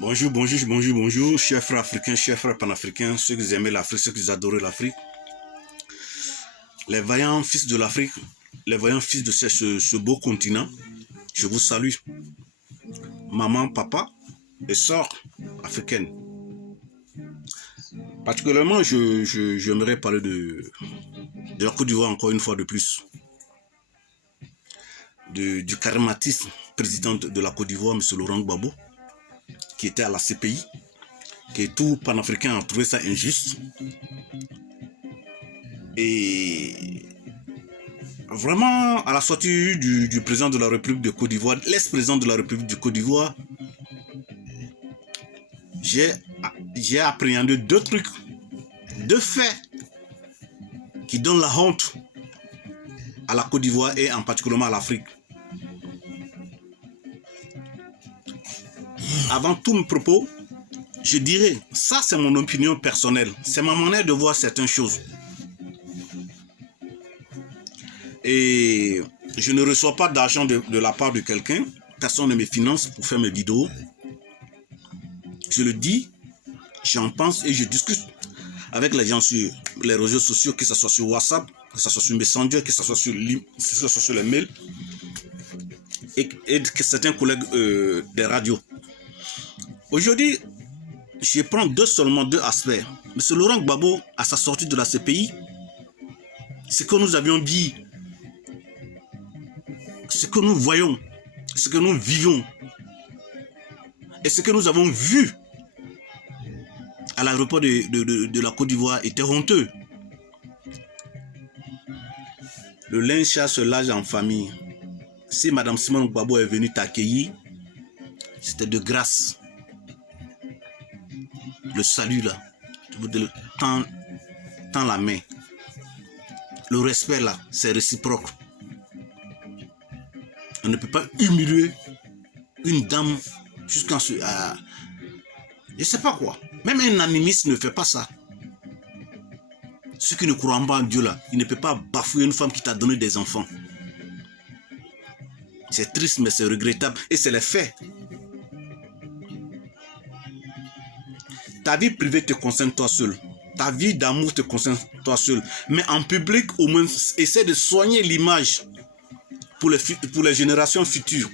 Bonjour, chers frères africains, chers frères panafricains, ceux qui aimaient l'Afrique, ceux qui adoraient l'Afrique, les vaillants fils de l'Afrique, les vaillants fils de ce beau continent, je vous salue. Maman, papa et sœurs africaines. Particulièrement, j'aimerais parler de la Côte d'Ivoire encore une fois de plus. Du charismatisme président de la Côte d'Ivoire, M. Laurent Gbagbo, qui était à la CPI, que tout panafricain a trouvé ça injuste. Et vraiment, à la sortie du président de la République de Côte d'Ivoire, l'ex-président de la République de Côte d'Ivoire, j'ai appréhendé deux trucs, deux faits qui donnent la honte à la Côte d'Ivoire et en particulièrement à l'Afrique. Avant tous mes propos, je dirais, ça c'est mon opinion personnelle, c'est ma manière de voir certaines choses. Et je ne reçois pas d'argent de la part de quelqu'un, personne ne me finance pour faire mes vidéos. Je le dis, j'en pense et je discute avec les gens sur les réseaux sociaux, que ce soit sur WhatsApp, que ce soit sur Messenger, que ce soit sur les mails, et que certains collègues des radios. Aujourd'hui, je prends seulement deux aspects. M. Laurent Gbagbo, à sa sortie de la CPI, ce que nous avions dit, ce que nous voyons, ce que nous vivons, et ce que nous avons vu à l'aéroport de la Côte d'Ivoire était honteux. Le linge se lave en famille. Si Mme Simone Gbagbo est venue t'accueillir, c'était de grâce. Le salut là, tends la main. Le respect là, c'est réciproque. On ne peut pas humilier une dame jusqu'à ce... je sais pas quoi. Même un animiste ne fait pas ça. Ceux qui ne croient pas en Dieu là, il ne peut pas bafouer une femme qui t'a donné des enfants. C'est triste mais c'est regrettable et c'est les faits. Ta vie privée te concerne toi seul. Ta vie d'amour te concerne toi seul. Mais en public, au moins, essaie de soigner l'image pour les générations futures.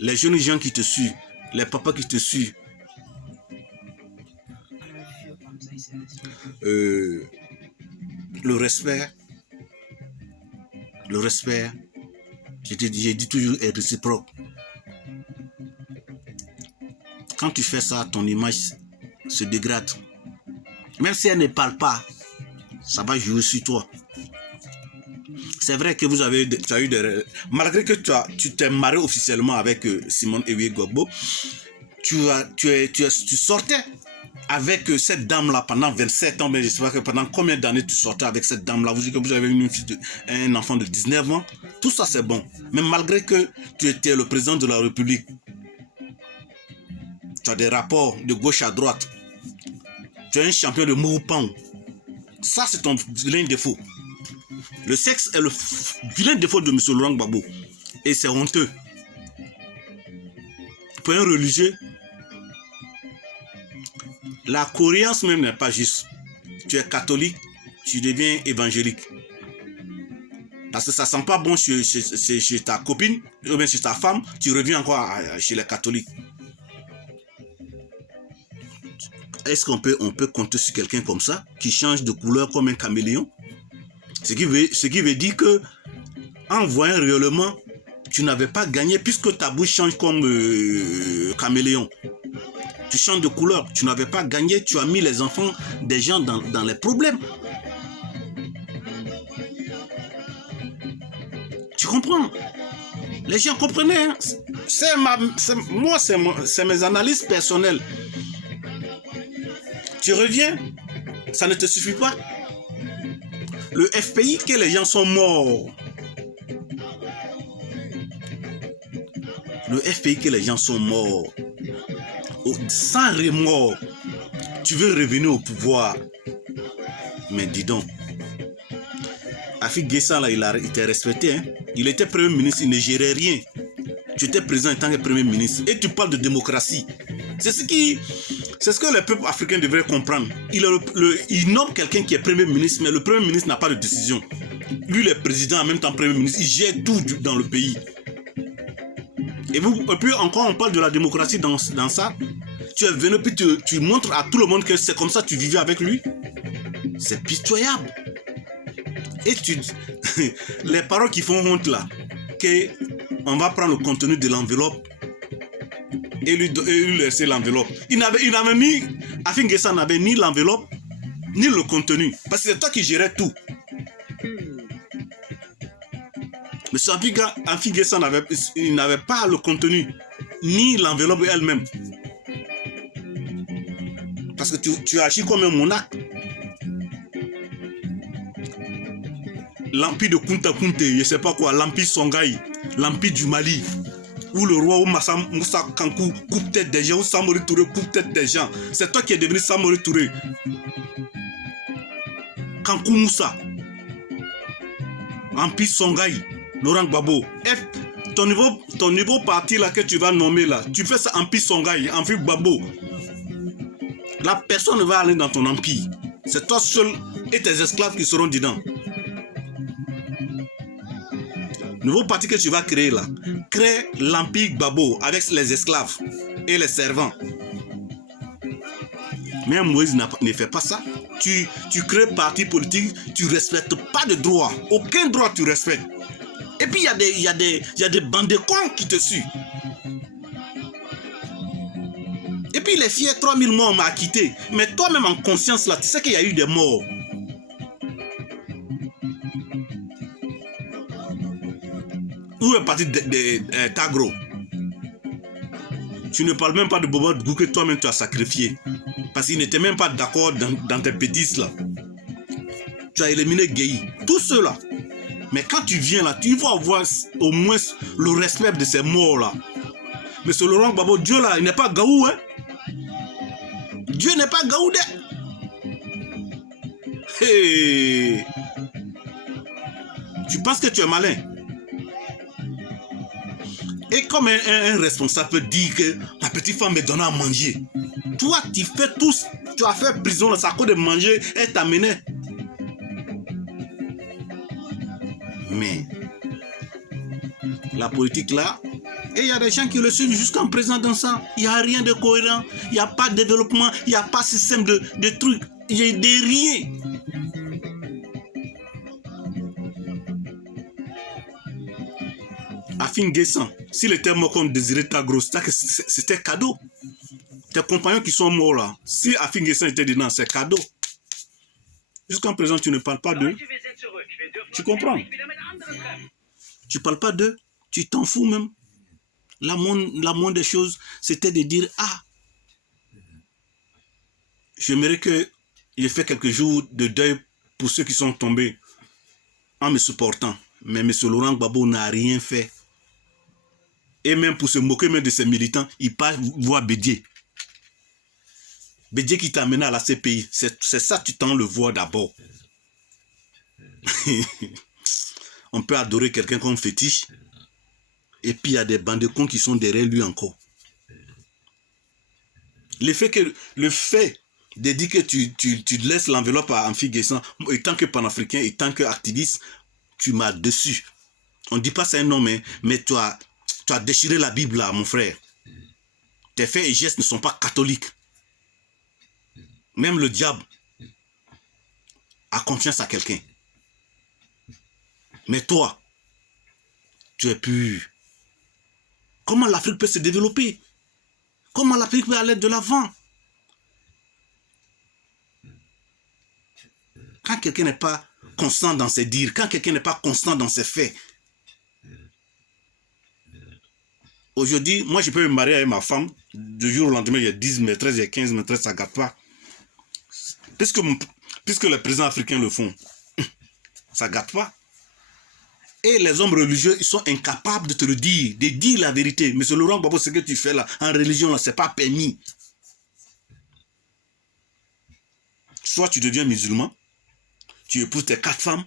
Les jeunes gens qui te suivent, les papas qui te suivent. Le respect, j'ai dit toujours, est réciproque. Quand tu fais ça, ton image se dégrade. Même si elle ne parle pas, ça va jouer sur toi. C'est vrai que tu as eu des... Malgré que tu t'es marié officiellement avec Simone Gbagbo, tu sortais avec cette dame-là pendant 27 ans, mais je ne sais pas pendant combien d'années tu sortais avec cette dame-là. Vous dites que vous avez un enfant de 19 ans. Tout ça, c'est bon. Mais malgré que tu étais le président de la République, tu as des rapports de gauche à droite. Tu es un champion de Mourpang. Ça, c'est ton vilain défaut. Le sexe est le vilain défaut de M. Laurent Gbagbo. Et c'est honteux. Pour un religieux, la croyance même n'est pas juste. Tu es catholique, tu deviens évangélique. Parce que ça ne sent pas bon chez ta copine, ou bien chez ta femme, tu reviens encore chez les catholiques. Est-ce qu'on peut compter sur quelqu'un comme ça, qui change de couleur comme un caméléon? Ce qui veut dire que, en voyant réellement, tu n'avais pas gagné puisque ta bouche change comme caméléon. Tu changes de couleur, tu n'avais pas gagné, tu as mis les enfants des gens dans les problèmes. Tu comprends? Les gens comprenaient. Hein? C'est mes analyses personnelles. Tu reviens, ça ne te suffit pas. Le FPI, que les gens sont morts. Le FPI, que les gens sont morts. Sans remords. Tu veux revenir au pouvoir. Mais dis donc. Afik Ghessan, là, il était respecté. Hein? Il était premier ministre, il ne gérait rien. Tu étais président en tant que Premier ministre et tu parles de démocratie. C'est ce que les peuples africains devraient comprendre. Il nomme quelqu'un qui est Premier ministre, mais le Premier ministre n'a pas de décision. Lui, il est président en même temps Premier ministre. Il gère tout dans le pays. Et puis encore, on parle de la démocratie dans ça. Tu es venu, puis tu montres à tout le monde que c'est comme ça que tu vivais avec lui. C'est pitoyable. Et les paroles qui font honte là, qu'on va prendre le contenu de l'enveloppe et lui laisser l'enveloppe. Afin N'Guessan n'avait ni l'enveloppe, ni le contenu. Parce que c'est toi qui gérais tout. Mais Afin N'Guessan n'avait pas le contenu, ni l'enveloppe elle-même. Parce que tu agis comme un monarque. L'empire de Kunta Kinte, je ne sais pas quoi, l'empire Songhai, l'empire du Mali, où le roi Moussa Kankou coupe tête des gens, où Samori Touré coupe tête des gens. C'est toi qui es devenu Samori Touré. Kankou Moussa, empire Songhai, Laurent Gbagbo. Ton nouveau parti là que tu vas nommer là, tu fais ça empire Songhai, empire Gbagbo. La personne ne va aller dans ton empire. C'est toi seul et tes esclaves qui seront dedans. Nouveau parti que tu vas créer là, crée l'empire Gbagbo avec les esclaves et les servants. Mais Moïse ne fait pas ça. Tu crées parti politique, tu ne respectes pas de droit. Aucun droit tu respectes. Et puis il y a des bandes de cons qui te suivent. Et puis les filles, 3000 morts, on m'a quitté. Mais toi-même en conscience là, tu sais qu'il y a eu des morts. Où est parti Tagro? Tu ne parles même pas de Bobo Dugou que toi-même tu as sacrifié. Parce qu'il n'était même pas d'accord dans tes pétisses là. Tu as éliminé Gueye. Tout cela. Mais quand tu viens là, tu vas avoir au moins le respect de ces morts là. Mais ce Laurent Gbagbo, Dieu là, il n'est pas Gaou, hein. Dieu n'est pas Gaoudé. Hey. Tu penses que tu es malin? Et comme un responsable peut dire que ma petite femme me donne à manger, toi tu fais tout, tu as fait prison, le sac de manger et t'amener. Mais la politique là, et il y a des gens qui le suivent jusqu'en présent dans ça. Il n'y a rien de cohérent, il n'y a pas de développement, il n'y a pas de système de trucs, il y a de rien. Afin N'Guessan, s'il était mort comme Désiré Tagro, c'était cadeau. Tes compagnons qui sont morts là, si Afin N'Guessan était dedans, c'est cadeau. Jusqu'en présent, tu ne parles pas d'eux. Tu comprends? Tu ne parles pas d'eux. Tu t'en fous même. La moindre des choses, c'était de dire, ah, j'aimerais que j'ai fait quelques jours de deuil pour ceux qui sont tombés en me supportant. Mais M. Laurent Gbagbo n'a rien fait. Et même pour se moquer même de ses militants, il part voir Bédié. Bédié qui t'a amené à la CPI. C'est ça que tu t'en le vois d'abord. On peut adorer quelqu'un comme fétiche. Et puis il y a des bandes de cons qui sont derrière lui encore. Le fait de dire que tu laisses l'enveloppe à Afin N'Guessan, et tant que panafricain, et tant qu'activiste, tu m'as dessus. On ne dit pas c'est un homme, mais tu as déchiré la Bible là, mon frère. Tes faits et gestes ne sont pas catholiques. Même le diable a confiance à quelqu'un. Mais toi, tu es pur. Comment l'Afrique peut se développer? Comment l'Afrique peut aller de l'avant? Quand quelqu'un n'est pas constant dans ses dires, quand quelqu'un n'est pas constant dans ses faits. Aujourd'hui, moi je peux me marier avec ma femme, du jour au lendemain, il y a 10 maîtresses, il y a 15 maîtresses, ça ne gâte pas. Puisque les présidents africains le font, ça ne gâte pas. Et les hommes religieux, ils sont incapables de te le dire, de dire la vérité. Mais Laurent Gbagbo, ce que tu fais là, en religion, là, ce n'est pas permis. Soit tu deviens musulman, tu épouses tes 4 femmes.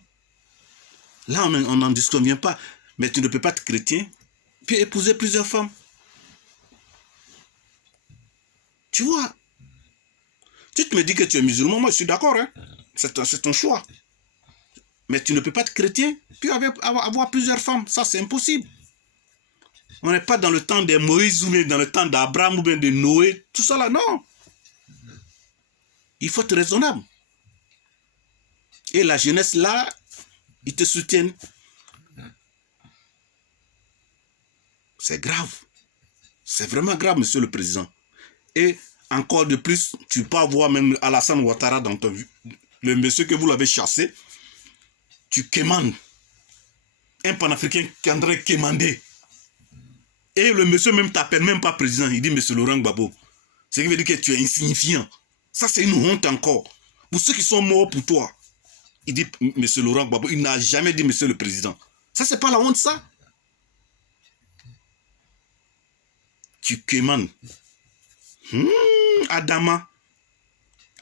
Là, on n'en disconvient pas. Mais tu ne peux pas être chrétien, peut épouser plusieurs femmes. Tu vois, tu te me dis que tu es musulman, moi je suis d'accord, hein? C'est ton choix. Mais tu ne peux pas être chrétien puis avoir plusieurs femmes. Ça, c'est impossible. On n'est pas dans le temps de Moïse ou bien dans le temps d'Abraham ou bien de Noé. Tout ça là, non. Il faut être raisonnable. Et la jeunesse là, ils te soutiennent. C'est grave. C'est vraiment grave, monsieur le président. Et encore de plus, tu peux avoir même Alassane Ouattara dans ton... Le monsieur que vous l'avez chassé, tu quémandes. Un panafricain qui andrait quémander. Et le monsieur même t'appelle même pas président. Il dit monsieur Laurent Gbagbo. Ce qui veut dire que tu es insignifiant. Ça, c'est une honte encore. Pour ceux qui sont morts pour toi, il dit monsieur Laurent Gbagbo. Il n'a jamais dit monsieur le président. Ça, c'est pas la honte, ça. Tu quémandes. Adama.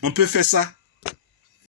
On peut faire ça.